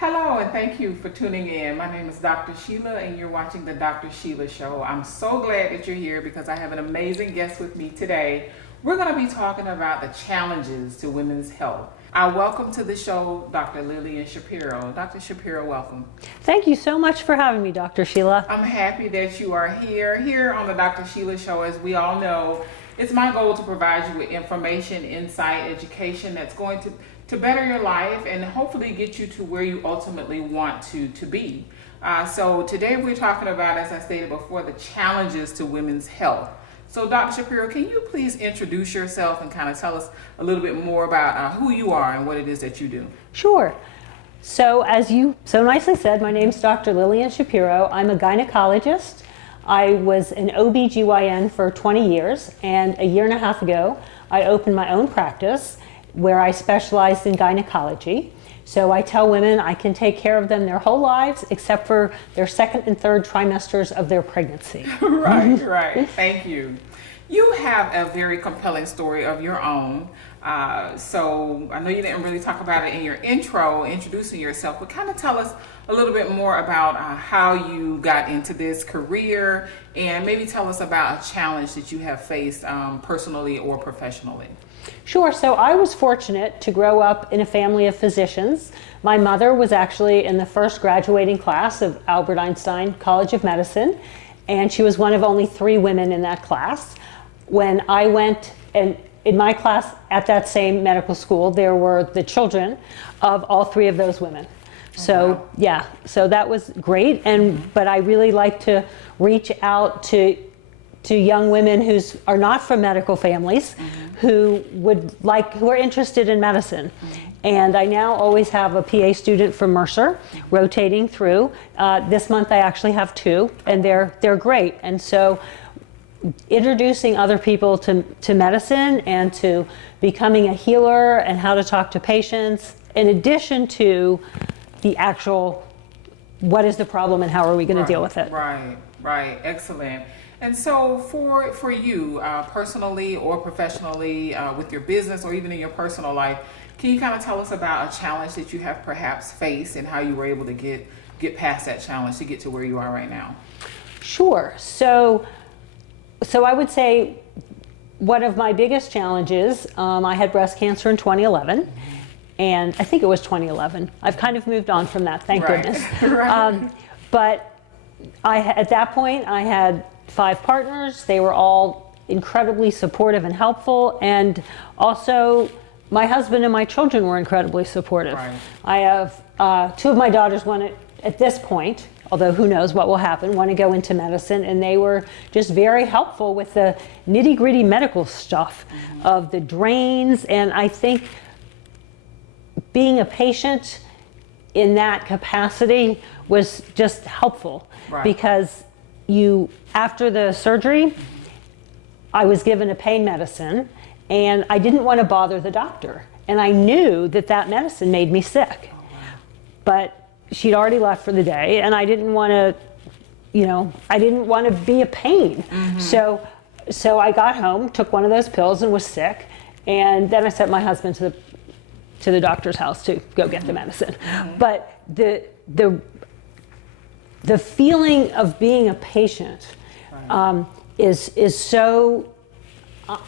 Hello, and thank you for tuning in. My name is Dr. Sheila, and you're watching the Dr. Sheila Show. I'm so glad that you're here because I have an amazing guest with me today. We're going to be talking about the challenges to women's health. I welcome to the show Dr. Lillian Schapiro. Dr. Schapiro, welcome. Thank you so much for having me, Dr. Sheila. I'm happy that you are here on the Dr. Sheila Show. As we all know, it's my goal to provide you with information, insight, education that's going to better your life and hopefully get you to where you ultimately want to be. So today we're talking about, as I stated before, the challenges to women's health. So Dr. Shapiro, can you please introduce yourself and kind of tell us a little bit more about who you are and what it is that you do? Sure. So as you so nicely said, my name's Dr. Lillian Schapiro. I'm a gynecologist. I was an OB/GYN for 20 years, and a year and a half ago, I opened my own practice where I specialized in gynecology. So I tell women I can take care of them their whole lives except for their second and third trimesters of their pregnancy. Right. Thank you. You have a very compelling story of your own. So I know you didn't really talk about it in your intro, introducing yourself, but kind of tell us a little bit more about how you got into this career and maybe tell us about a challenge that you have faced personally or professionally. Sure. So I was fortunate to grow up in a family of physicians. My mother was actually in the first graduating class of Albert Einstein College of Medicine, and she was one of only 3 women in that class. When I went, and in my class at that same medical school, there were the children of all 3 of those women. So wow. Yeah, so that was great. But I really like to reach out to young women who are not from medical families, who are interested in medicine. And I now always have a PA student from Mercer rotating through. This month I actually have 2, and they're great. And so introducing other people to medicine and to becoming a healer and how to talk to patients, in addition to the actual what is the problem and how are we going to deal with it. Right. Excellent. And so for you, personally or professionally, with your business or even in your personal life, can you kind of tell us about a challenge that you have perhaps faced and how you were able to get past that challenge to get to where you are right now? Sure. So I would say one of my biggest challenges, I had breast cancer in 2011. And I think it was 2011. I've kind of moved on from that, thank goodness. But at that point, I had 5 partners. They were all incredibly supportive and helpful. And also, my husband and my children were incredibly supportive. I have 2 of my daughters at this point, although who knows what will happen, want to go into medicine. And they were just very helpful with the nitty-gritty medical stuff of the drains. And I think being a patient in that capacity was just helpful because after the surgery, I was given a pain medicine and I didn't want to bother the doctor. And I knew that medicine made me sick. But she'd already left for the day and I didn't want to be a pain. So I got home, took one of those pills and was sick. And then I sent my husband to the doctor's house to go get the medicine. But the feeling of being a patient is so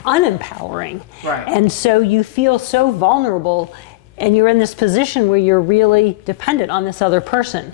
unempowering. And so you feel so vulnerable and you're in this position where you're really dependent on this other person.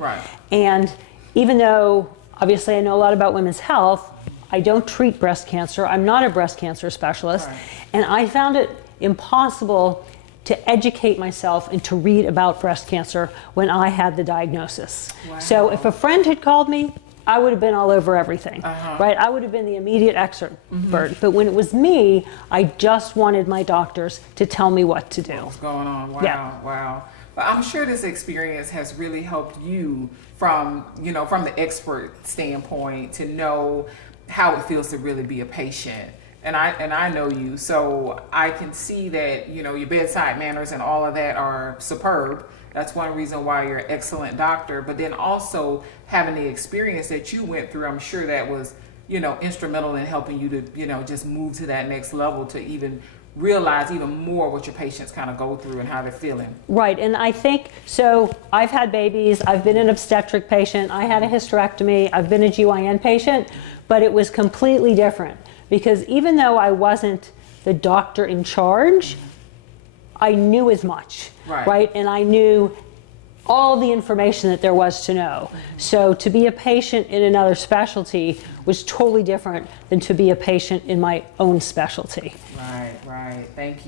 And even though obviously I know a lot about women's health, I don't treat breast cancer. I'm not a breast cancer specialist. And I found it impossible to educate myself and to read about breast cancer when I had the diagnosis. So if a friend had called me, I would have been all over everything, right? I would have been the immediate expert. But when it was me, I just wanted my doctors to tell me what to do. What's going on? Wow. But I'm sure this experience has really helped you from the expert standpoint to know how it feels to really be a patient. And I know you, so I can see that, your bedside manners and all of that are superb. That's one reason why you're an excellent doctor. But then also having the experience that you went through, I'm sure that was, instrumental in helping you to, just move to that next level to even realize even more what your patients kind of go through and how they're feeling. Right, and I think, so I've had babies, I've been an obstetric patient, I had a hysterectomy, I've been a GYN patient, but it was completely different because even though I wasn't the doctor in charge, I knew as much, right? And I knew all the information that there was to know. So to be a patient in another specialty was totally different than to be a patient in my own specialty. Right. Thank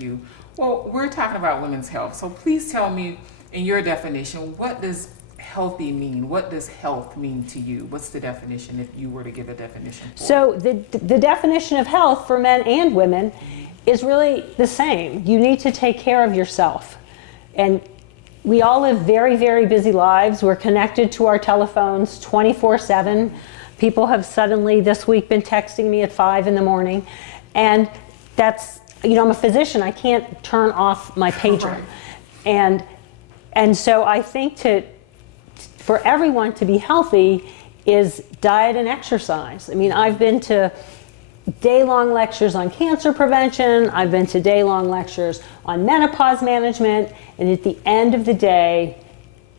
you. Well, we're talking about women's health. So please tell me, in your definition, what does healthy mean? What does health mean to you? What's the definition if you were to give a definition for So the definition of health for men and women is really the same. You need to take care of yourself. And we all live very, very busy lives. We're connected to our telephones 24/7. People have suddenly this week been texting me at 5 in the morning. And that's, I'm a physician. I can't turn off my pager. And so I think for everyone to be healthy is diet and exercise. I mean, I've been to day-long lectures on cancer prevention. I've been to day-long lectures on menopause management. And at the end of the day,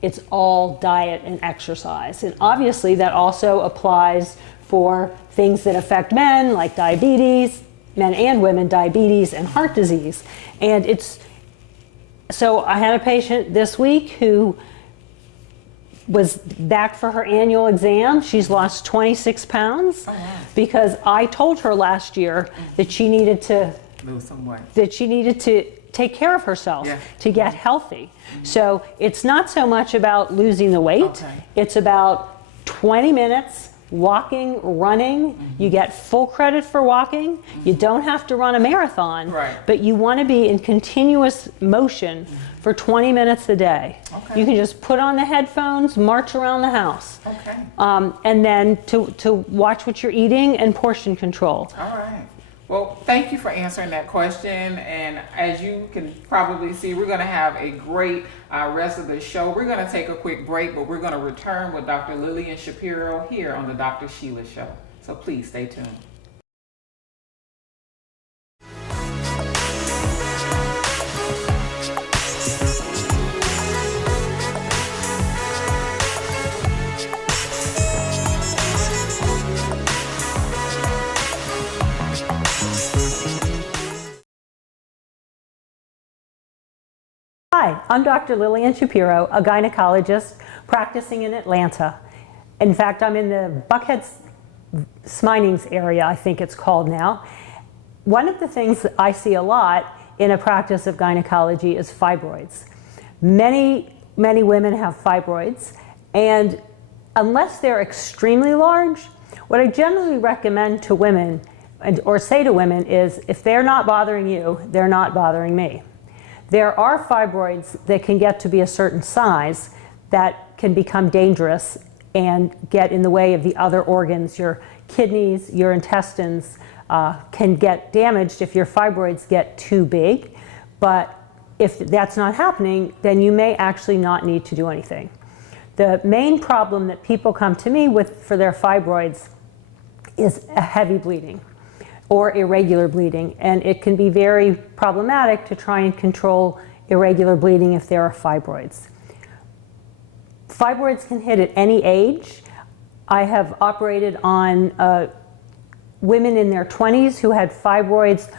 it's all diet and exercise. And obviously that also applies for things that affect men, like diabetes, men and women, diabetes and heart disease. And so I had a patient this week who was back for her annual exam. She's lost 26 pounds because I told her last year that she needed to lose some weight. That she needed to take care of herself to get healthy. So it's not so much about losing the weight. It's about 20 minutes walking, running. You get full credit for walking. You don't have to run a marathon, but you want to be in continuous motion for 20 minutes a day. You can just put on the headphones, march around the house, and then to watch what you're eating and portion control. All right. Well, thank you for answering that question. And as you can probably see, we're going to have a great rest of the show. We're going to take a quick break, but we're going to return with Dr. Lillian Shapiro here on the Dr. Sheila Show. So please stay tuned. Hi, I'm Dr. Lillian Shapiro, a gynecologist practicing in Atlanta. In fact, I'm in the Buckhead Sminings area, I think it's called now. One of the things that I see a lot in a practice of gynecology is fibroids. Many women have fibroids, and unless they're extremely large, what I generally recommend to women, or say to women, is if they're not bothering you, they're not bothering me. There are fibroids that can get to be a certain size that can become dangerous and get in the way of the other organs. Your kidneys, your intestines can get damaged if your fibroids get too big. But if that's not happening, then you may actually not need to do anything. The main problem that people come to me with for their fibroids is a heavy bleeding or irregular bleeding, and it can be very problematic to try and control irregular bleeding if there are fibroids. Fibroids can hit at any age. I have operated on women in their 20s who had fibroids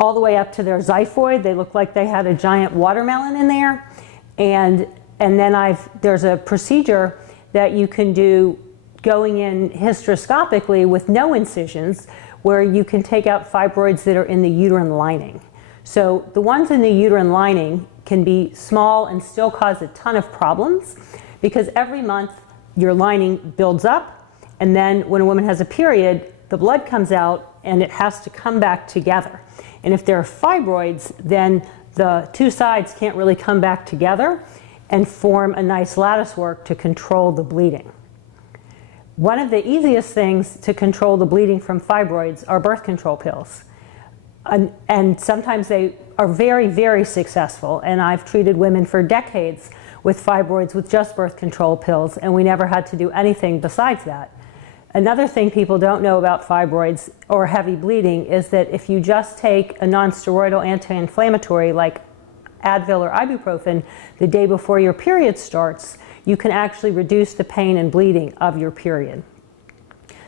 all the way up to their xiphoid. They looked like they had a giant watermelon in there. And then there's a procedure that you can do going in hysteroscopically with no incisions, where you can take out fibroids that are in the uterine lining. So the ones in the uterine lining can be small and still cause a ton of problems, because every month your lining builds up, and then when a woman has a period, the blood comes out and it has to come back together. And if there are fibroids, then the two sides can't really come back together and form a nice lattice work to control the bleeding. One of the easiest things to control the bleeding from fibroids are birth control pills. And sometimes they are very, very successful. And I've treated women for decades with fibroids with just birth control pills, and we never had to do anything besides that. Another thing people don't know about fibroids or heavy bleeding is that if you just take a non-steroidal anti-inflammatory like Advil or ibuprofen the day before your period starts, you can actually reduce the pain and bleeding of your period.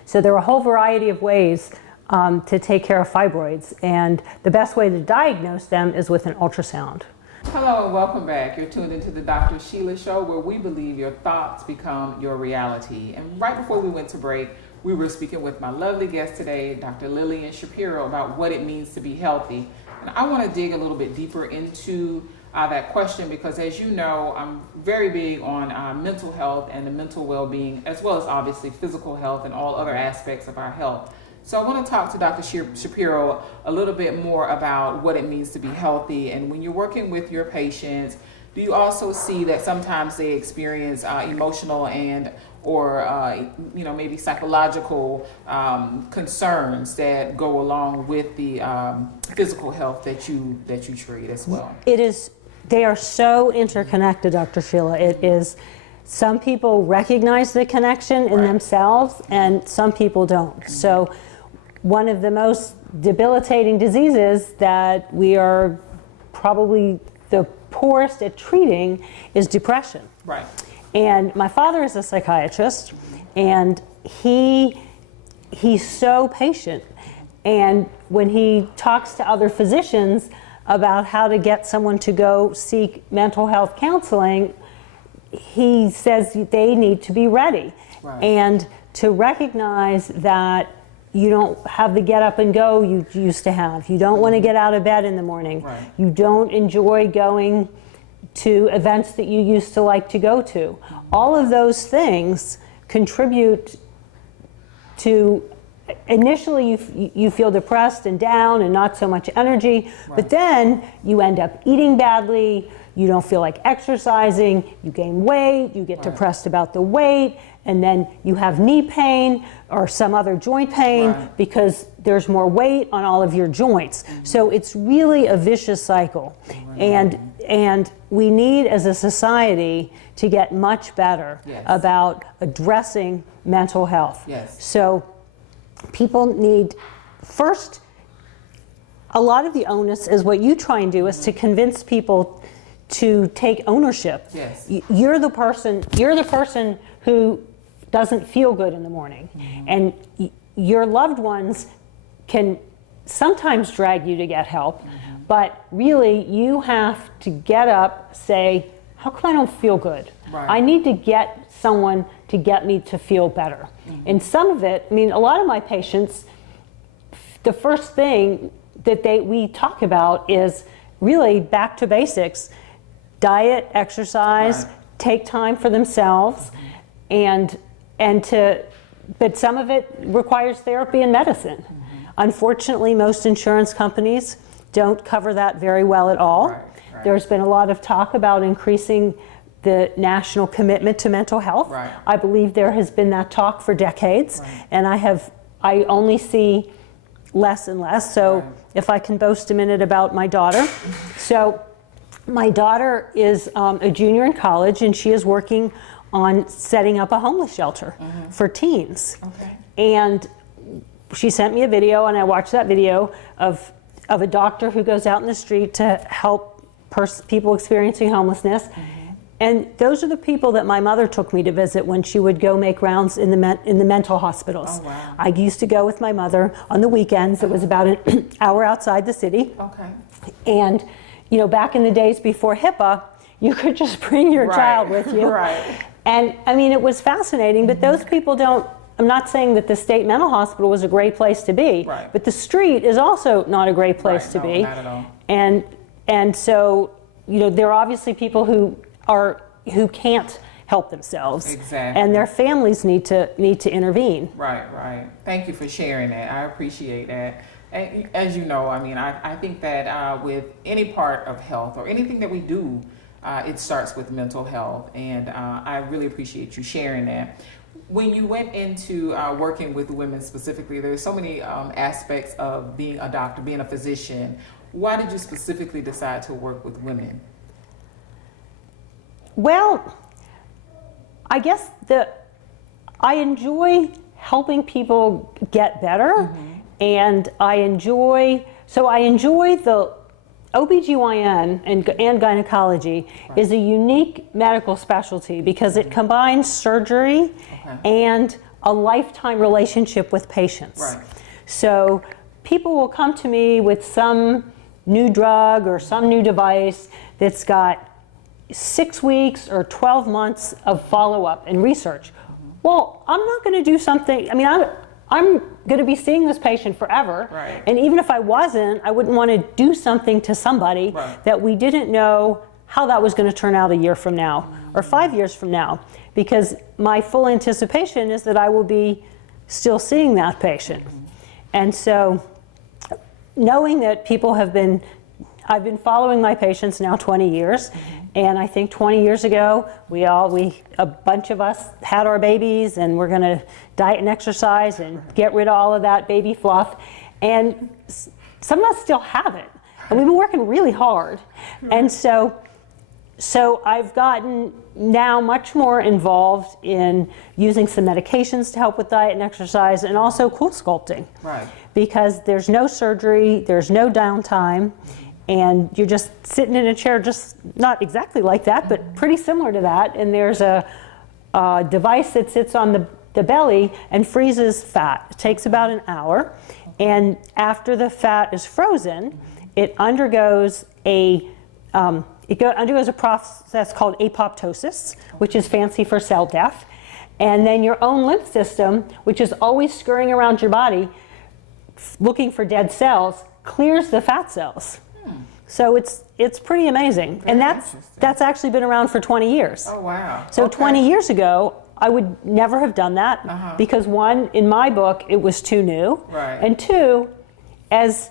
So there are a whole variety of ways to take care of fibroids, and the best way to diagnose them is with an ultrasound. Hello and welcome back. You're tuned into the Dr. Sheila Show, where we believe your thoughts become your reality. And right before we went to break, we were speaking with my lovely guest today, Dr. Lillian Schapiro, about what it means to be healthy. And I want to dig a little bit deeper into that question because, as you know, I'm very big on mental health and the mental well-being, as well as obviously physical health and all other aspects of our health. So I want to talk to Dr. Schapiro a little bit more about what it means to be healthy. And when you're working with your patients, do you also see that sometimes they experience emotional and or maybe psychological concerns that go along with the physical health that you treat as well? They are so interconnected, Dr. Sheila. It is. Some people recognize the connection in themselves, and some people don't. So one of the most debilitating diseases that we are probably the poorest at treating is depression. Right. And my father is a psychiatrist, and he's so patient. And when he talks to other physicians about how to get someone to go seek mental health counseling, he says they need to be ready. Right. And to recognize that you don't have the get up and go you used to have. You don't want to get out of bed in the morning. Right. You don't enjoy going to events that you used to like to go to. All of those things contribute to, initially you feel depressed and down and not so much energy, but then you end up eating badly, you don't feel like exercising, you gain weight, you get depressed about the weight, and then you have knee pain or some other joint pain because there's more weight on all of your joints. So it's really a vicious cycle. And we need, as a society, to get much better about addressing mental health. Yes. So people need, first, a lot of the onus is what you try and do is to convince people to take ownership. Yes. You're the person who doesn't feel good in the morning. And your loved ones can sometimes drag you to get help, but really you have to get up, say, how come I don't feel good? Right. I need to get someone to get me to feel better. And some of it, a lot of my patients, the first thing that we talk about is really back to basics: diet, exercise, take time for themselves, but some of it requires therapy and medicine. Unfortunately, most insurance companies don't cover that very well at all. There's been a lot of talk about increasing the national commitment to mental health. I believe there has been that talk for decades, and I only see less and less. So if I can boast a minute about my daughter. So my daughter is a junior in college, and she is working on setting up a homeless shelter for teens. And she sent me a video, and I watched that video of a doctor who goes out in the street to help people experiencing homelessness. And those are the people that my mother took me to visit when she would go make rounds in the mental hospitals. I used to go with my mother on the weekends. It was about an hour outside the city. And back in the days before HIPAA, you could just bring your child with you. And it was fascinating, but those people don't. I'm not saying that the state mental hospital was a great place to be, but the street is also not a great place to be. Not at all. And so, there are obviously people who can't help themselves, and their families need to intervene. Right. Thank you for sharing that. I appreciate that. And as you know, I think that with any part of health or anything that we do, it starts with mental health, and I really appreciate you sharing that. When you went into working with women specifically, there's so many aspects of being a doctor, being a physician. Why did you specifically decide to work with women? Well, I guess I enjoy helping people get better. And I enjoy the OBGYN and gynecology is a unique medical specialty because it combines surgery and a lifetime relationship with patients. Right. So people will come to me with some new drug or some new device that's got 6 weeks or 12 months of follow-up and research. Well, I'm not going to do something, I mean, I'm going to be seeing this patient forever. Right. And even if I wasn't, I wouldn't want to do something to somebody that we didn't know how that was going to turn out a year from now or 5 years from now. Because my full anticipation is that I will be still seeing that patient. And so knowing that I've been following my patients now 20 years. And I think 20 years ago, a bunch of us had our babies and we're going to diet and exercise and get rid of all of that baby fluff. And some of us still have it. And we've been working really hard. And so I've gotten now much more involved in using some medications to help with diet and exercise and also cool sculpting. Right. Because there's no surgery, there's no downtime. And you're just sitting in a chair, just not exactly like that, but pretty similar to that. And there's a device that sits on the belly and freezes fat. It takes about an hour. And after the fat is frozen, it undergoes a process called apoptosis, which is fancy for cell death. And then your own lymph system, which is always scurrying around your body, looking for dead cells, clears the fat cells. So it's pretty amazing. Very and that's actually been around for 20 years. Oh, wow. So 20 years ago, I would never have done that because one, in my book, it was too new. Right. And two, as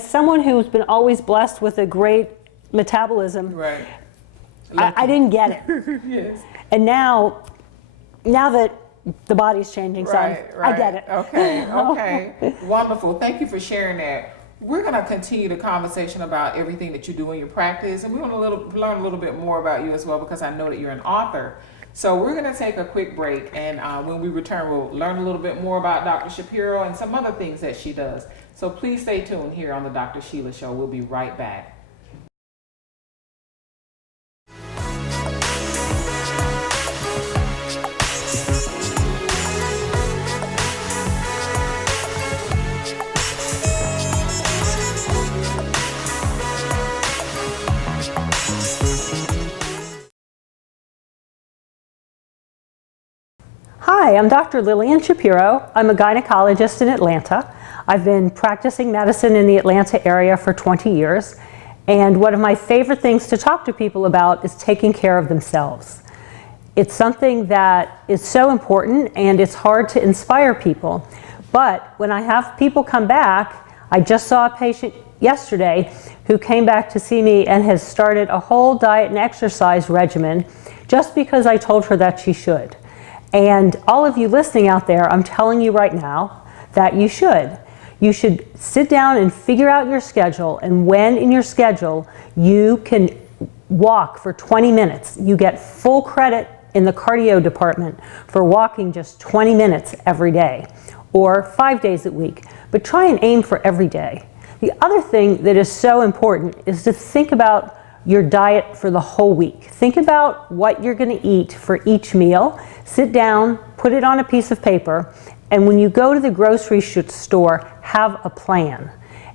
someone who's been always blessed with a great metabolism, Right. I didn't get it. Yes. And now that the body's changing some, Right. I get it. Okay. Wonderful. Thank you for sharing that. We're going to continue the conversation about everything that you do in your practice, and we want to learn a little bit more about you as well because I know that you're an author. So we're going to take a quick break, and when we return, we'll learn a little bit more about Dr. Schapiro and some other things that she does. So please stay tuned here on the Dr. Sheila Show. We'll be right back. Hi, I'm Dr. Lillian Shapiro. I'm a gynecologist in Atlanta. I've been practicing medicine in the Atlanta area for 20 years. And one of my favorite things to talk to people about is taking care of themselves. It's something that is so important and it's hard to inspire people. But when I have people come back, I just saw a patient yesterday who came back to see me and has started a whole diet and exercise regimen just because I told her that she should. And all of you listening out there, I'm telling you right now that you should. You should sit down and figure out your schedule, and when in your schedule you can walk for 20 minutes. You get full credit in the cardio department for walking just 20 minutes every day or 5 days a week, but try and aim for every day. The other thing that is so important is to think about your diet for the whole week. Think about what you're going to eat for each meal. Sit down, put it on a piece of paper, and when you go to the grocery store, have a plan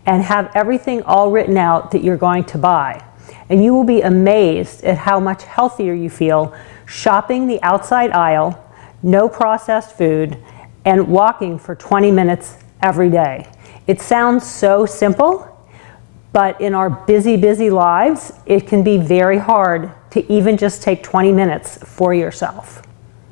and have everything all written out that you're going to buy. And you will be amazed at how much healthier you feel shopping the outside aisle, no processed food, and walking for 20 minutes every day. It sounds so simple, but in our busy, busy lives, it can be very hard to even just take 20 minutes for yourself.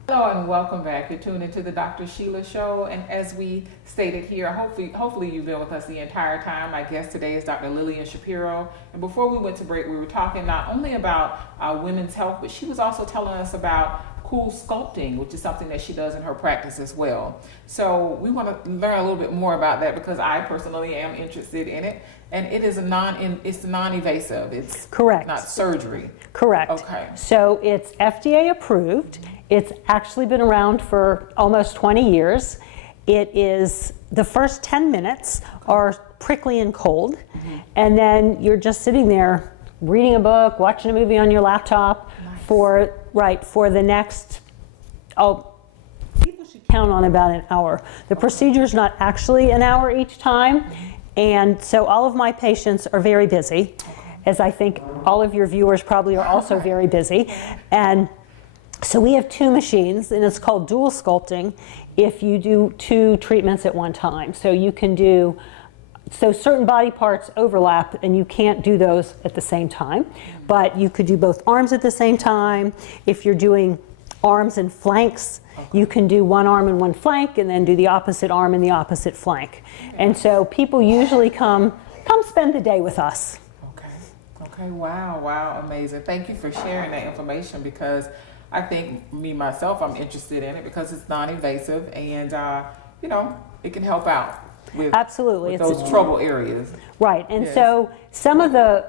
Hello and welcome back. You're tuned into the Dr. Sheila Show, and as we stated here, hopefully you've been with us the entire time. My guest today is Dr. Lillian Shapiro, and before we went to break, we were talking not only about women's health, but she was also telling us about cool sculpting, which is something that she does in her practice as well. So we want to learn a little bit more about that because I personally am interested in it. And it is it's non-invasive. It's correct. Not surgery. Correct. Okay. So it's FDA approved. It's actually been around for almost 20 years. It is, the first 10 minutes are prickly and cold, and then you're just sitting there reading a book, watching a movie on your laptop for the next, people should count on about an hour. The procedure's not actually an hour each time, and so all of my patients are very busy, as I think all of your viewers probably are also very busy. And so we have 2 machines, and it's called dual sculpting if you do 2 treatments at one time. So you can do, so certain body parts overlap and you can't do those at the same time, but you could do both arms at the same time. If you're doing arms and flanks, you can do one arm and one flank and then do the opposite arm and the opposite flank. And so people usually come spend the day with us. Okay, wow, amazing. Thank you for sharing that information because I think myself, I'm interested in it because it's non-invasive and, it can help out with, absolutely. With those trouble areas. Right, and so some of the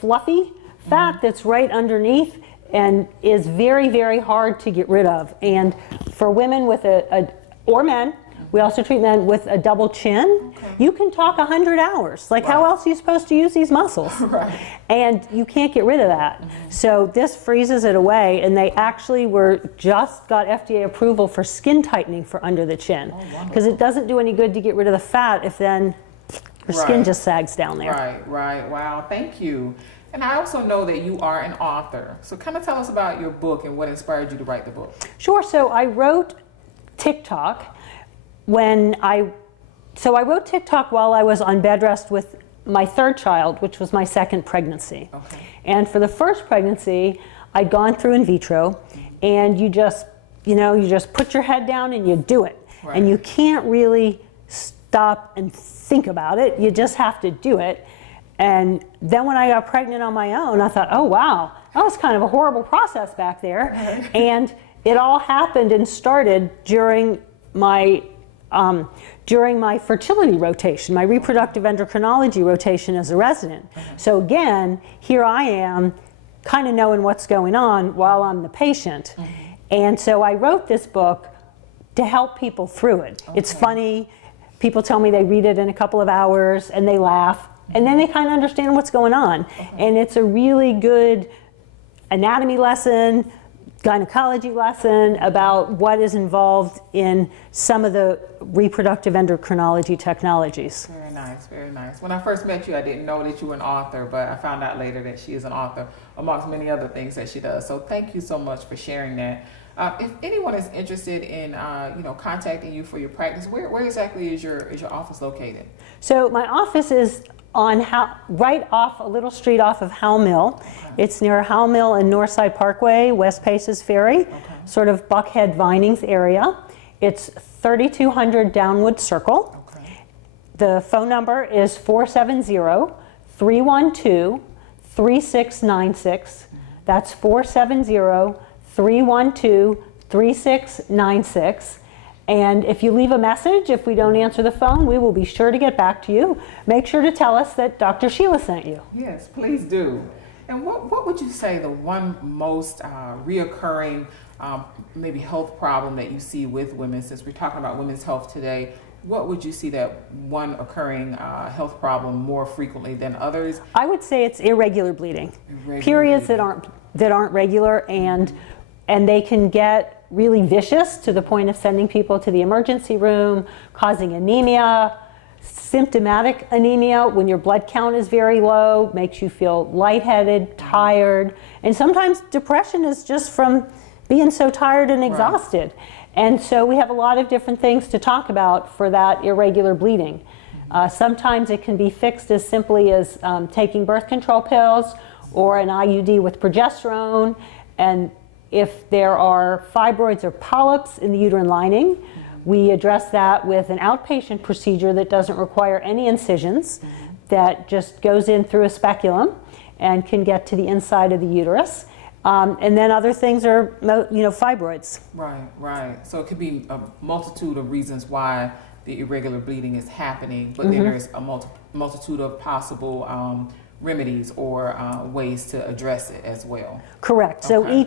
fluffy fat that's right underneath and is very, very hard to get rid of. And for women with or men, we also treat men with a double chin. You can talk 100 hours. Like, how else are you supposed to use these muscles? And you can't get rid of that. So this freezes it away, and they actually just got FDA approval for skin tightening for under the chin. Because it doesn't do any good to get rid of the fat if then your skin just sags down there. Right. Wow, thank you. And I also know that you are an author. So kind of tell us about your book and what inspired you to write the book. Sure, so I wrote TikTok I wrote TikTok while I was on bed rest with my 3rd child, which was my 2nd pregnancy. And for the first pregnancy, I'd gone through in vitro, and you just put your head down and you do it. And you can't really stop and think about it. You just have to do it. And then when I got pregnant on my own, I thought, oh wow, that was kind of a horrible process back there. And it all happened and started during my fertility rotation, my reproductive endocrinology rotation as a resident. So again, here I am kind of knowing what's going on while I'm the patient. And so I wrote this book to help people through it. It's funny. People tell me they read it in a couple of hours and they laugh, and then they kind of understand what's going on. And it's a really good anatomy lesson, gynecology lesson about what is involved in some of the reproductive endocrinology technologies. Very nice, very nice. When I first met you, I didn't know that you were an author, but I found out later that she is an author amongst many other things that she does. So thank you so much for sharing that. If anyone is interested in, contacting you for your practice, where exactly is your office located? So my office is on right off a little street off of Howell Mill. It's near Howell Mill and Northside Parkway, West Paces Ferry, sort of Buckhead Vinings area. It's 3200 Downwood Circle. The phone number is 470-312-3696. That's 470-312-3696. And if you leave a message, if we don't answer the phone, we will be sure to get back to you. Make sure to tell us that Dr. Sheila sent you. Yes, please do. And what would you say the one most reoccurring maybe health problem that you see with women, since we're talking about women's health today? What would you see that one occurring health problem more frequently than others? I would say it's irregular bleeding. Periods that aren't regular, and they can get really vicious to the point of sending people to the emergency room, causing anemia, symptomatic anemia when your blood count is very low, makes you feel lightheaded, tired, and sometimes depression is just from being so tired and exhausted. And so we have a lot of different things to talk about for that irregular bleeding. Sometimes it can be fixed as simply as taking birth control pills or an IUD with progesterone. And if there are fibroids or polyps in the uterine lining, we address that with an outpatient procedure that doesn't require any incisions, that just goes in through a speculum and can get to the inside of the uterus. And then other things are, fibroids. Right. So it could be a multitude of reasons why the irregular bleeding is happening, but then there's a multitude of possible remedies or ways to address it as well. Correct. So Okay.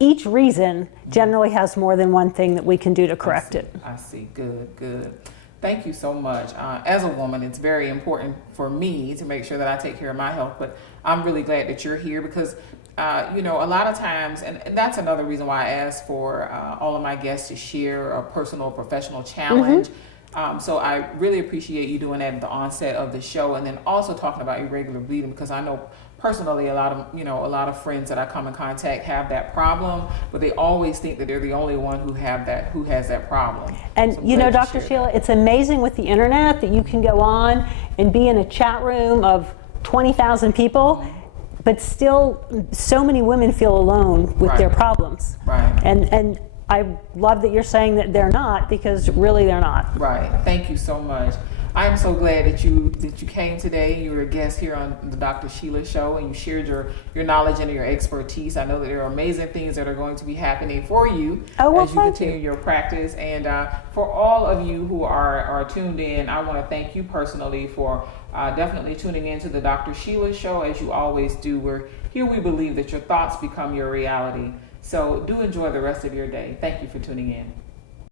each reason generally has more than one thing that we can do to correct it. I see. Good. Thank you so much. As a woman, it's very important for me to make sure that I take care of my health, but I'm really glad that you're here because, a lot of times, and that's another reason why I asked for all of my guests to share a personal, professional challenge. So I really appreciate you doing that at the onset of the show, and then also talking about irregular bleeding because I know personally a lot of friends that I come in contact have that problem, but they always think that they're the only one who has that problem. And So I'm glad Dr. shared Sheila, that. it's amazing with the internet that you can go on and be in a chat room of 20,000 people, but still so many women feel alone with their problems. Right. And I love that you're saying that they're not, because really they're not. Right. Thank you so much. I am so glad that you came today. You were a guest here on the Dr. Sheila Show, and you shared your knowledge and your expertise. I know that there are amazing things that are going to be happening for you as you continue your practice. And for all of you who are tuned in, I want to thank you personally for definitely tuning in to the Dr. Sheila Show, as you always do. Here we believe that your thoughts become your reality. So do enjoy the rest of your day. Thank you for tuning in.